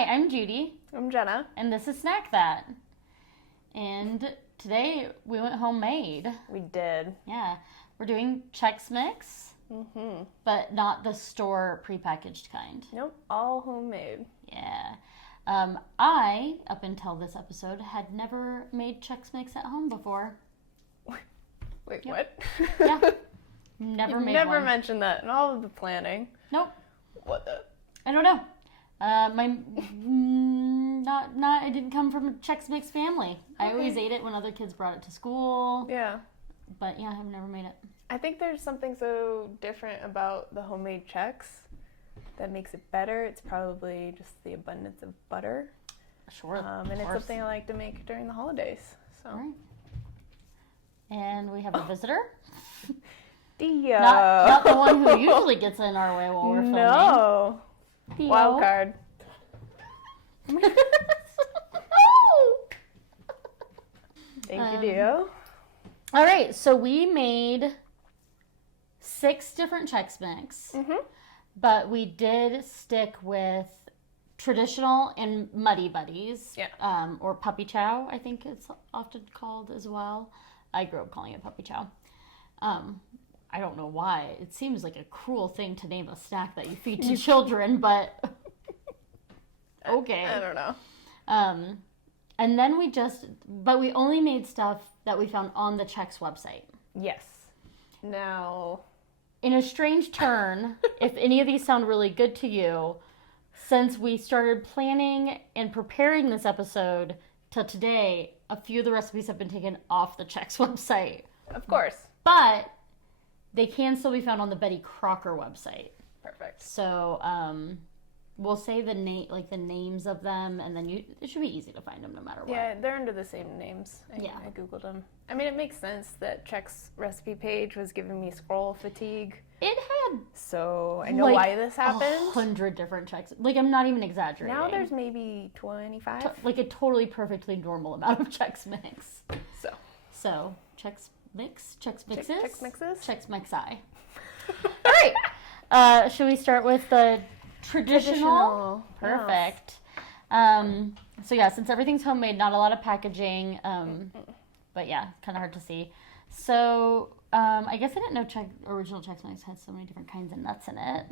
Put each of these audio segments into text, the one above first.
Hi, I'm Judy. I'm Jenna. And this is Snack That. And today we went homemade. We did. Yeah. We're doing Chex Mix, but not the store prepackaged kind. Nope, all homemade. Yeah. I, up until this episode, had never made Chex Mix at home before. Wait, what? Yeah. Never made Never one. mentioned that in all of the planning. Nope. What the? I don't know. I didn't come from a Chex Mix family. I always ate it when other kids brought it to school. Yeah. But yeah, I've never made it. I think there's something so different about the homemade Chex that makes it better. It's probably just the abundance of butter. Sure. And it's something I like to make during the holidays. So. All right. And we have a visitor. Dio. Not the one who usually gets in our way while we're filming. No. Dio. Wild card. Thank you, Dio. All right, so we made 6 different Chex Mix, but we did stick with traditional and Muddy Buddies, or Puppy Chow, I think it's often called as well. I grew up calling it Puppy Chow. I don't know why. It seems like a cruel thing to name a snack that you feed to children, but okay. I don't know. And then we only made stuff that we found on the Chex website. Yes. Now, in a strange turn, if any of these sound really good to you, since we started planning and preparing this episode till today, a few of the recipes have been taken off the Chex website. Of course. But they can still be found on the Betty Crocker website. Perfect. So, we'll say the names of them, and then it should be easy to find them no matter what. Yeah, they're under the same names. I Googled them. I mean, it makes sense that Chex recipe page was giving me scroll fatigue. It had... So, I know why this happened. 100 different Chex. I'm not even exaggerating. Now there's maybe 25. A totally perfply normal amount of Chex Mix. So, Chex Mix? Chex Mixes? Chex Mixes? Chex Mix-I. All right. Should we start with the... Traditional. Perfect. Yes. So yeah, since everything's homemade, not a lot of packaging, but yeah, kind of hard to see. So I guess I didn't know original Chex Mix had so many different kinds of nuts in it.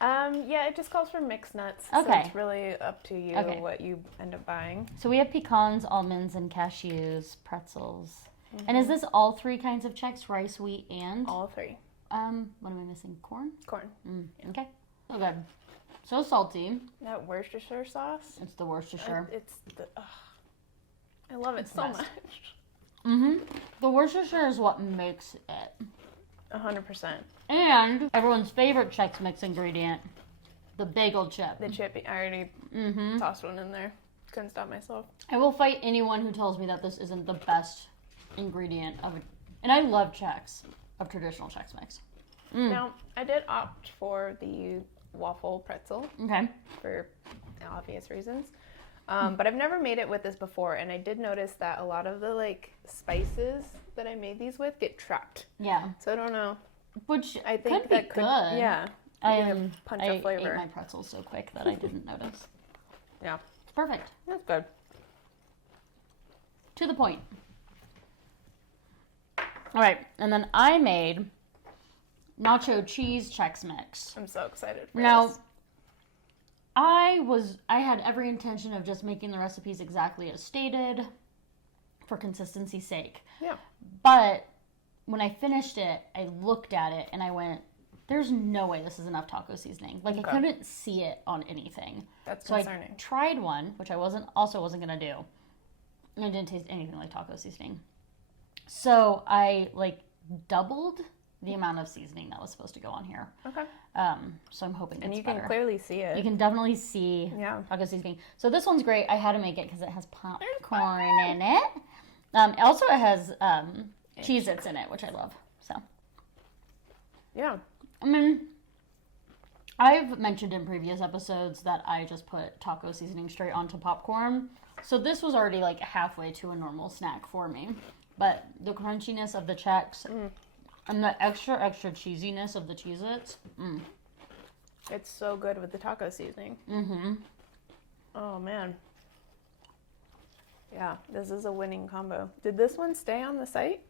Yeah, it just calls for mixed nuts. Okay. So it's really up to you what you end up buying. So we have pecans, almonds, and cashews, pretzels. And is this all 3 kinds of Chex? Rice, wheat, and? All 3. What am I missing? Corn? Corn. Yeah. Okay. So good. So salty. That Worcestershire sauce. It's the Worcestershire. I love it so much. The Worcestershire is what makes it. 100%. And everyone's favorite Chex Mix ingredient, the bagel chip. The chip, I already tossed one in there. Couldn't stop myself. I will fight anyone who tells me that this isn't the best ingredient of it. And I love Chex, of traditional Chex Mix. Now, I did opt for the waffle pretzel. Okay. For obvious reasons. But I've never made it with this before, and I did notice that a lot of the spices that I made these with get trapped. Yeah. So I don't know. Which I think could be that could, good. yeah. I of flavor. ate my pretzels so quick that I didn't notice. Yeah. Perfect. That's good. To the point. All right, and then I made nacho cheese Chex Mix. I'm so excited for now, this. I had every intention of just making the recipes exactly as stated for consistency's sake. Yeah. But when I finished it, I looked at it and I went, there's no way this is enough taco seasoning. I couldn't see it on anything. That's so concerning. I tried one, which I wasn't going to do. And it didn't taste anything like taco seasoning. So I doubled the amount of seasoning that was supposed to go on here. Okay. So I'm hoping it's better. And you can clearly see it. You can definitely see taco seasoning. So this one's great. I had to make it because it has popcorn in it. Also, it has Cheez-Its in it, which I love. So. Yeah. I mean, I've mentioned in previous episodes that I just put taco seasoning straight onto popcorn. So this was already halfway to a normal snack for me. But the crunchiness of the Chex and the extra cheesiness of the Cheez-Its. It's so good with the taco seasoning. Oh, man. Yeah, this is a winning combo. Did this one stay on the site?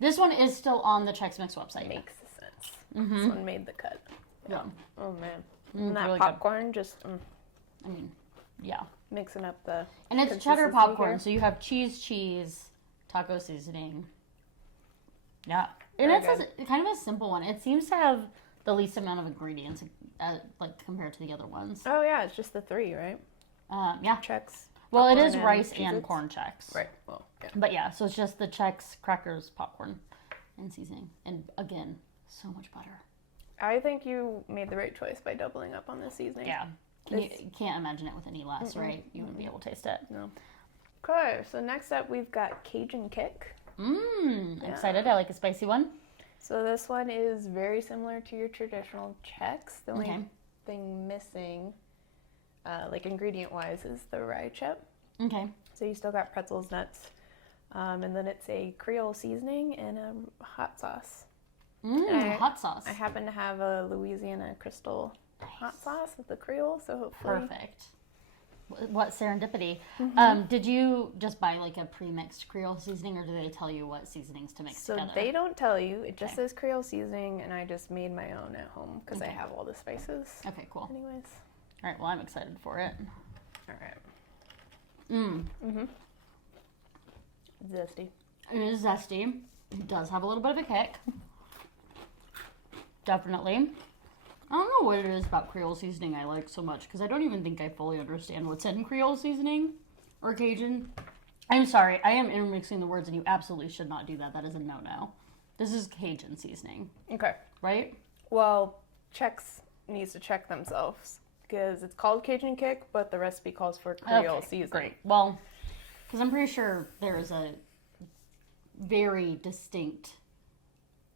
This one is still on the Chex Mix website. Makes sense. This one made the cut. Yeah. Oh, man. And that really popcorn just I mean, yeah. mixing up the And it's cheddar popcorn, so you have cheese, taco seasoning. Yeah. And Very it's kind of a simple one. It seems to have the least amount of ingredients, like compared to the other ones. Oh, yeah, it's just the 3, right? Yeah. Chex. Well, it popcorn is rice and Cheez-Its. corn Chex. Right. Well, yeah. But yeah, so it's just the Chex, crackers, popcorn, and seasoning. And again, so much butter. I think you made the right choice by doubling up on the seasoning. Yeah. You can't imagine it with any less, right? You wouldn't be able to taste it. No. Okay, so next up we've got Cajun Kick. Excited. I like a spicy one. So this one is very similar to your traditional Chex. The only thing missing, like ingredient-wise, is the rye chip. Okay. So you still got pretzels, nuts, and then it's a Creole seasoning and a hot sauce. Hot sauce. I happen to have a Louisiana Crystal hot sauce with the Creole, so hopefully... Perfect. What serendipity. Did you just buy like a pre-mixed Creole seasoning, or do they tell you what seasonings to mix together? So they don't tell you. It just says Creole seasoning, and I just made my own at home because I have all the spices. Okay, cool. Anyways. All right, well, I'm excited for it. All right. Zesty. It is zesty. It does have a little bit of a kick. Definitely. I don't know what it is about Creole seasoning I like so much, because I don't even think I fully understand what's in Creole seasoning or Cajun. I'm sorry, I am intermixing the words, and you absolutely should not do that. That is a no-no. This is Cajun seasoning. Okay. Right? Well, Chex needs to check themselves because it's called Cajun Kick, but the recipe calls for Creole seasoning. Great. Well, because I'm pretty sure there is a very distinct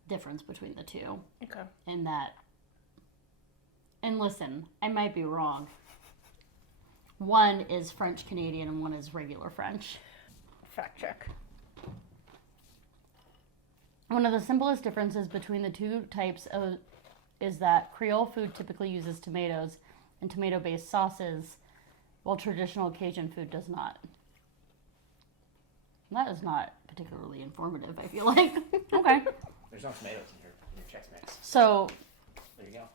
difference between the two. Okay. In that, and listen, I might be wrong. One is French Canadian and one is regular French. Fact check. One of the simplest differences between the two types is that Creole food typically uses tomatoes and tomato-based sauces, while traditional Cajun food does not. That is not particularly informative, I feel like. Okay. There's no tomatoes in your Chex Mix. So, There you go.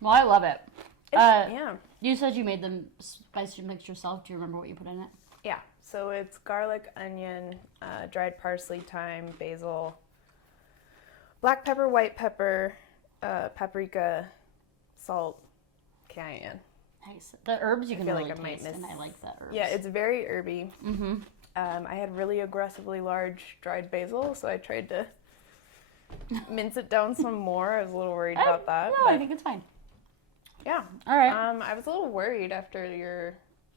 well, I love it. Yeah. You said you made the spice mix yourself. Do you remember what you put in it? Yeah. So it's garlic, onion, dried parsley, thyme, basil, black pepper, white pepper, paprika, salt, cayenne. Nice. The herbs you can feel really like I might taste, miss- and I like the herbs. Yeah, it's very herby. I had really aggressively large dried basil, so I tried to mince it down some more. I was a little worried about that. No, but I think it's fine. yeah. All right. I was a little worried after your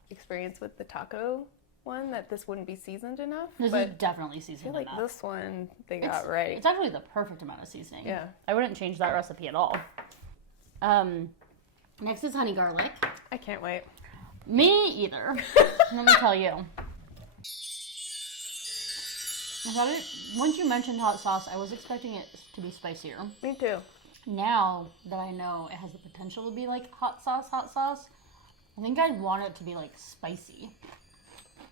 experience with the taco one that this wouldn't be seasoned enough. This but is definitely I feel seasoned like enough. this one they got right. It's actually the perfect amount of seasoning. Yeah. I wouldn't change that recipe at all. Next is honey garlic. I can't wait. Me either. Let me tell you. I thought once you mentioned hot sauce, I was expecting it to be spicier. Me too. Now that I know it has the potential to be like hot sauce, I think I'd want it to be like spicy.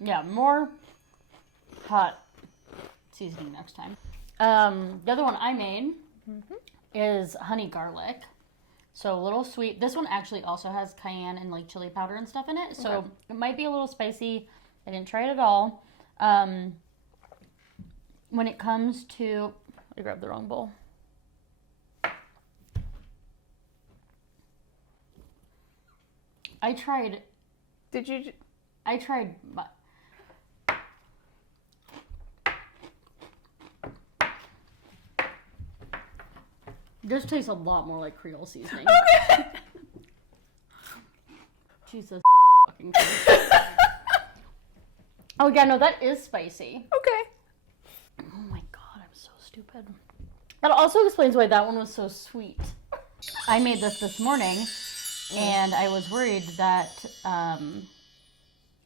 Yeah, more hot seasoning next time. The other one I made is honey garlic. So a little sweet. This one actually also has cayenne and like chili powder and stuff in it. So it might be a little spicy. I didn't try it at all. When it comes to, I grabbed the wrong bowl. I tried. Did you? I tried. This tastes a lot more like Creole seasoning. Okay. Jesus fucking Christ. Oh yeah, no, that is spicy. Okay. Oh my god, I'm so stupid. That also explains why that one was so sweet. I made this morning, and I was worried that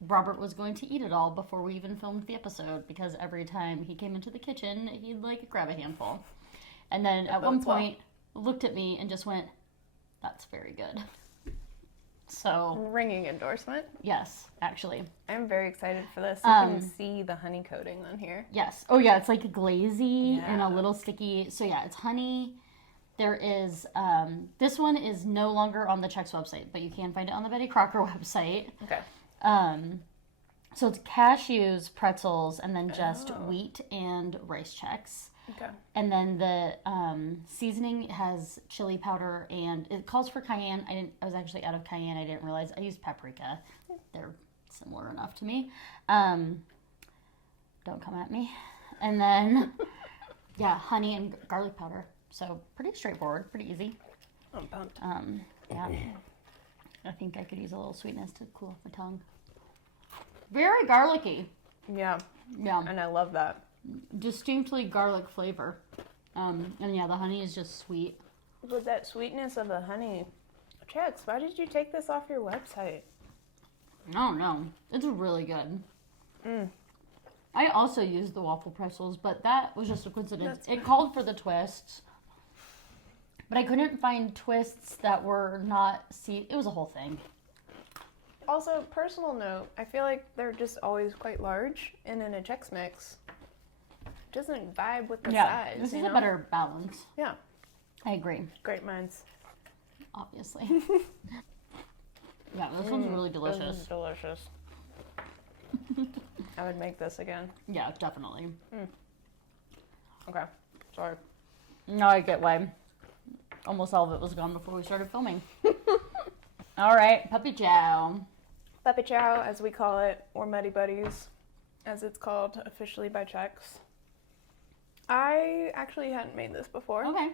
Robert was going to eat it all before we even filmed the episode, because every time he came into the kitchen, he'd like grab a handful. And then at one point, looked at me and just went, "That's very good." So, Ringing endorsement. yes, actually. I'm very excited for this. You can see the honey coating on here. Yes. Oh, yeah, it's like glazy and a Yeah. little sticky. So, yeah, it's honey. There is, this one is no longer on the Chex website, but you can find it on the Betty Crocker website. Okay. So it's cashews, pretzels, and then just wheat and rice Chex. Okay. And then the seasoning has chili powder, and it calls for cayenne. I was actually out of cayenne. I didn't realize. I used paprika. They're similar enough to me. Don't come at me. And then, yeah, honey and garlic powder. So pretty straightforward, pretty easy. I'm pumped. Yeah. I think I could use a little sweetness to cool off my tongue. Very garlicky. Yeah. Yeah. And I love that. Distinctly garlic flavor. And yeah, the honey is just sweet. With that sweetness of the honey. Chex, why did you take this off your website? Oh no, it's really good. I also used the waffle pretzels, but that was just a coincidence. It called for the twists, but I couldn't find twists that were not it was a whole thing. Also, personal note, I feel like they're just always quite large, and in a Chex Mix, it doesn't vibe with the size. This is you a know? better balance. Yeah, I agree, great minds. obviously. Yeah, this one's really delicious. This is delicious. I would make this again. Yeah, definitely. Okay, sorry. No, I get why. Almost all of it was gone before we started filming. All right, puppy chow. Puppy Chow, as we call it, or Muddy Buddies, as it's called officially by Chex. I actually hadn't made this before, Okay.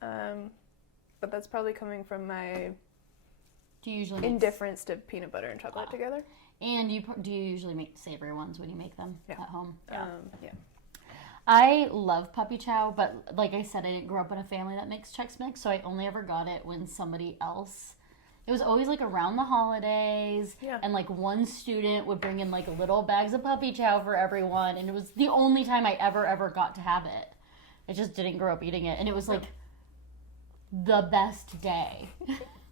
but that's probably coming from my Do you usually make indifference to peanut butter and chocolate together. And do you usually make savory ones when you make them at home? Yeah. I love puppy chow, but like I said, I didn't grow up in a family that makes Chex Mix, so I only ever got it when somebody else. It was always like around the holidays, and like one student would bring in like little bags of puppy chow for everyone, and it was the only time I ever got to have it. I just didn't grow up eating it, and it was like the best day.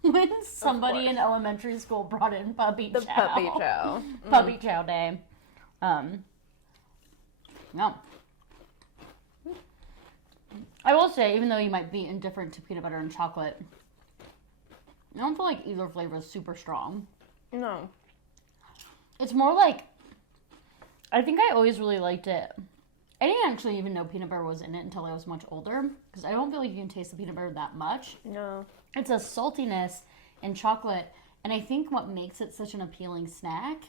When somebody in elementary school brought in puppy chow. The puppy chow. Puppy chow day. Yeah. I will say, even though you might be indifferent to peanut butter and chocolate, I don't feel like either flavor is super strong. No. It's more like, I think I always really liked it. I didn't actually even know peanut butter was in it until I was much older, because I don't feel like you can taste the peanut butter that much. No. It's a saltiness in chocolate, and I think what makes it such an appealing snack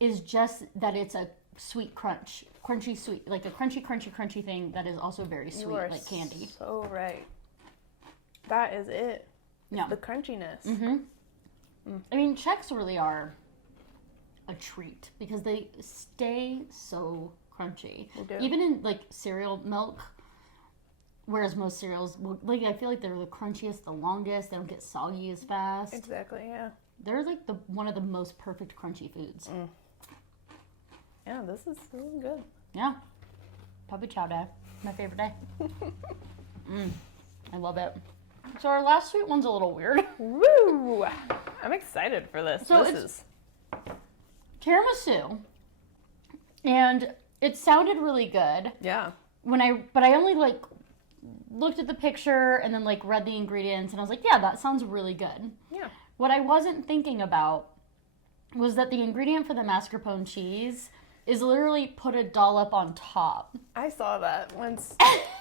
is just that it's a sweet crunch, crunchy sweet, like a crunchy thing that is also very sweet, You are like candy. So right. That is it. Yeah. The crunchiness. I mean, Chex really are a treat because they stay so crunchy. They do. Even in like cereal milk, whereas most cereals, like I feel like they're the crunchiest, the longest. They don't get soggy as fast. Exactly. Yeah. They're like one of the most perfect crunchy foods. Yeah. This is good. Yeah, puppy chow day, my favorite day. I love it. So our last sweet one's a little weird. Woo! I'm excited for this. So this it's- is Tiramisu, and it sounded really good. yeah. But I only like looked at the picture and then like read the ingredients and I was like, yeah, that sounds really good. Yeah. What I wasn't thinking about was that the ingredient for the mascarpone cheese is literally put a dollop on top. I saw that once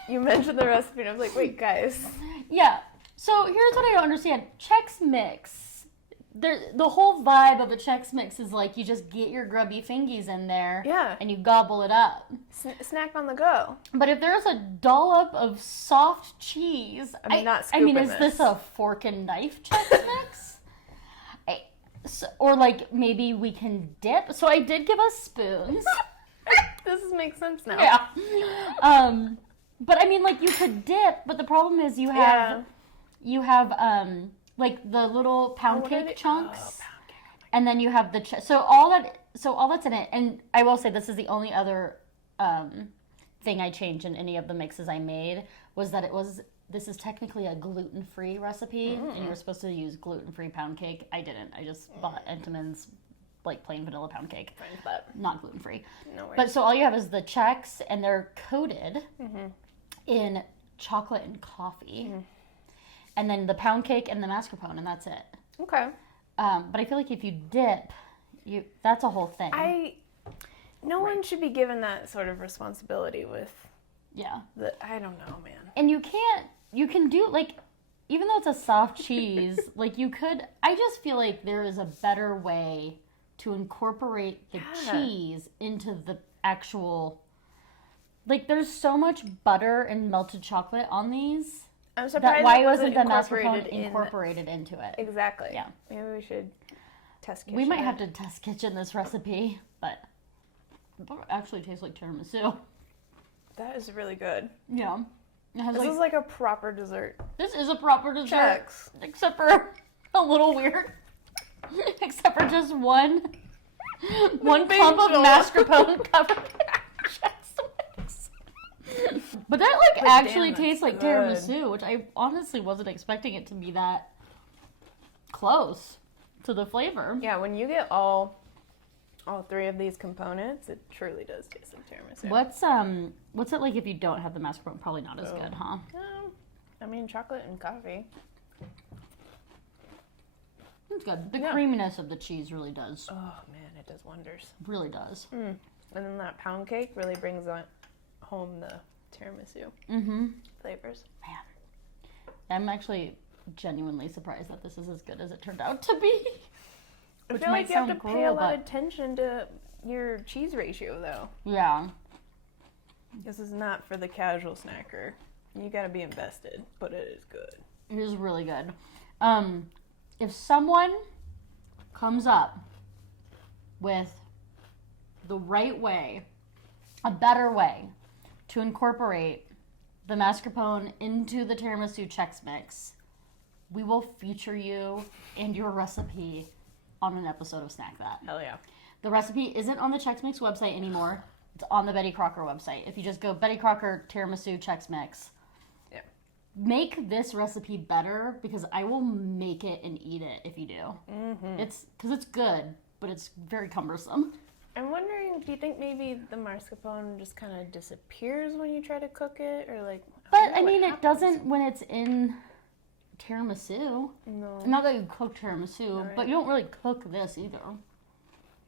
you mentioned the recipe and I was like, wait, guys. Yeah. So here's what I don't understand. Chex Mix. The whole vibe of a Chex Mix is like you just get your grubby fingies in there Yeah. and you gobble it up. Snack on the go. But if there's a dollop of soft cheese, I'm not I mean, scooping is this a fork and knife Chex Mix? Or like maybe we can dip. So I did give us spoons. This makes sense now. Yeah. But I mean, like you could dip, but the problem is you have like the little pound cake chunks, pound cake. and then you have the so all that's in it. And I will say this is the only other thing I changed in any of the mixes I made was that it was this is technically a gluten-free recipe, and you were supposed to use gluten-free pound cake. I didn't. I just bought Entenmann's like plain vanilla pound cake, not gluten-free. No worries. But so all you have is the Chex, and they're coated in chocolate and coffee, and then the pound cake and the mascarpone, and that's it. Okay. But I feel like if you dip, that's a whole thing. No one should be given that sort of responsibility with Yeah. I don't know, man. And you can do, like, even though it's a soft cheese, like, you could, I just feel like there is a better way to incorporate the cheese into the actual, like, there's so much butter and melted chocolate on these. I'm surprised Why it wasn't the incorporated mascarpone incorporated into it? Exactly. Yeah. Maybe we should test kitchen. We might have to test kitchen this recipe, but it actually tastes like tiramisu. That is really good. Yeah. It has This is like a proper dessert. This is a proper dessert. Chex. Except for a little weird. Except for just one clump of mascarpone covered Chex Mix. But that like actually tastes like tiramisu, which I honestly wasn't expecting it to be that close to the flavor. Yeah, when you get all three of these components, it truly does taste like tiramisu. What's it like if you don't have the mascarpone? Probably not as good, huh? I mean, chocolate and coffee. It's good. The creaminess of the cheese really does. Oh man, it does wonders. Really does. And then that pound cake really brings home the tiramisu flavors. Man, I'm actually genuinely surprised that this is as good as it turned out to be. I Which feel might like you have to sound pay cruel, a lot but of attention to your cheese ratio, though. yeah, This is not for the casual snacker. You gotta be invested, but it is good. it is really good. If someone comes up with the right way, a better way to incorporate the mascarpone into the tiramisu Chex Mix, we will feature you and your recipe on an episode of Snack That. Hell yeah. The recipe isn't on the Chex Mix website anymore. It's on the Betty Crocker website. If you just go Betty Crocker tiramisu Chex Mix, make this recipe better because I will make it and eat it if you do. It's because it's good, but it's very cumbersome. I'm wondering, do you think maybe the mascarpone just kind of disappears when you try to cook it, or like? But I mean, it doesn't when it's in tiramisu. No. Not that you cook tiramisu, Right. but you don't really cook this either.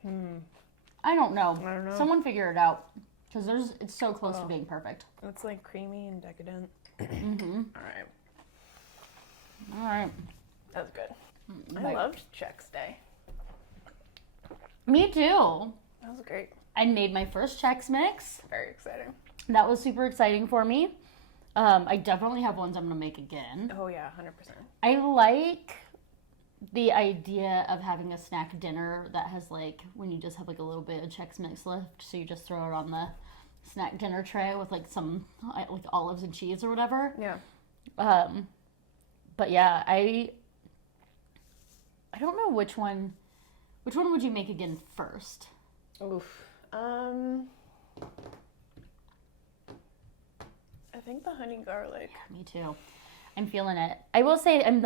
I don't know. I don't know. Someone figure it out because it's so close to being perfect. It's like creamy and decadent. All right. All right. That was good. I Right. loved Chex Day. Me too. That was great. I made my first Chex Mix. Very exciting. That was super exciting for me. I definitely have ones I'm going to make again. Oh yeah, 100%. I like the idea of having a snack dinner that has like, when you just have like a little bit of Chex Mix left, so you just throw it on the snack dinner tray with like some like olives and cheese or whatever. Yeah. But yeah, I don't know which one would you make again first? Oof. I think the honey garlic. Me too. I'm feeling it. I will say even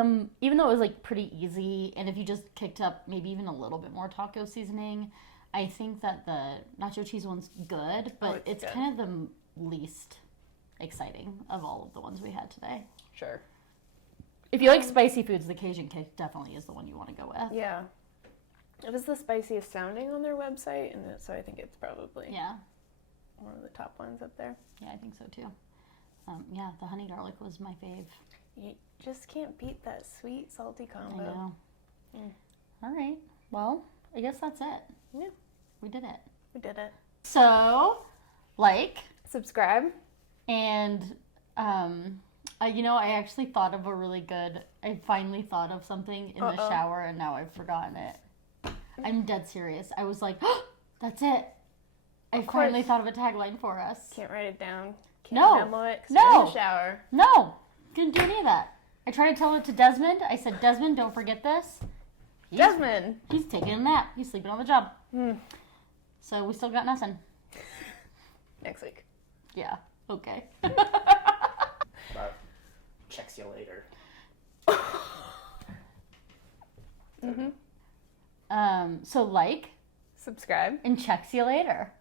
though it was like pretty easy, and if you just kicked up maybe even a little bit more taco seasoning, I think that the nacho cheese one's good, but it's good. kind of the least exciting of all of the ones we had today. Sure. If you like spicy foods, the Cajun cake definitely is the one you want to go with. Yeah. It was the spiciest sounding on their website, and so I think it's probably one of the top ones up there. Yeah, I think so too. Yeah, the honey garlic was my fave. You just can't beat that sweet, salty combo. I know. All right. Well, I guess that's it. Yeah. We did it. We did it. So, Subscribe. and I actually thought of I finally thought of something in the shower, and now I've forgotten it. I'm dead serious. I was like, oh, that's it. I finally thought of a tagline for us. Can't write it down. No. Memo it 'cause No. you're in the shower. No, didn't do any of that. I tried to tell it to Desmond. I said, Desmond, don't forget this. Jasmine. He's taking a nap. He's sleeping on the job. So we still got nothing. Next week. Yeah. Okay. But Chex you later. Mm-hmm. So like Subscribe. and check you later.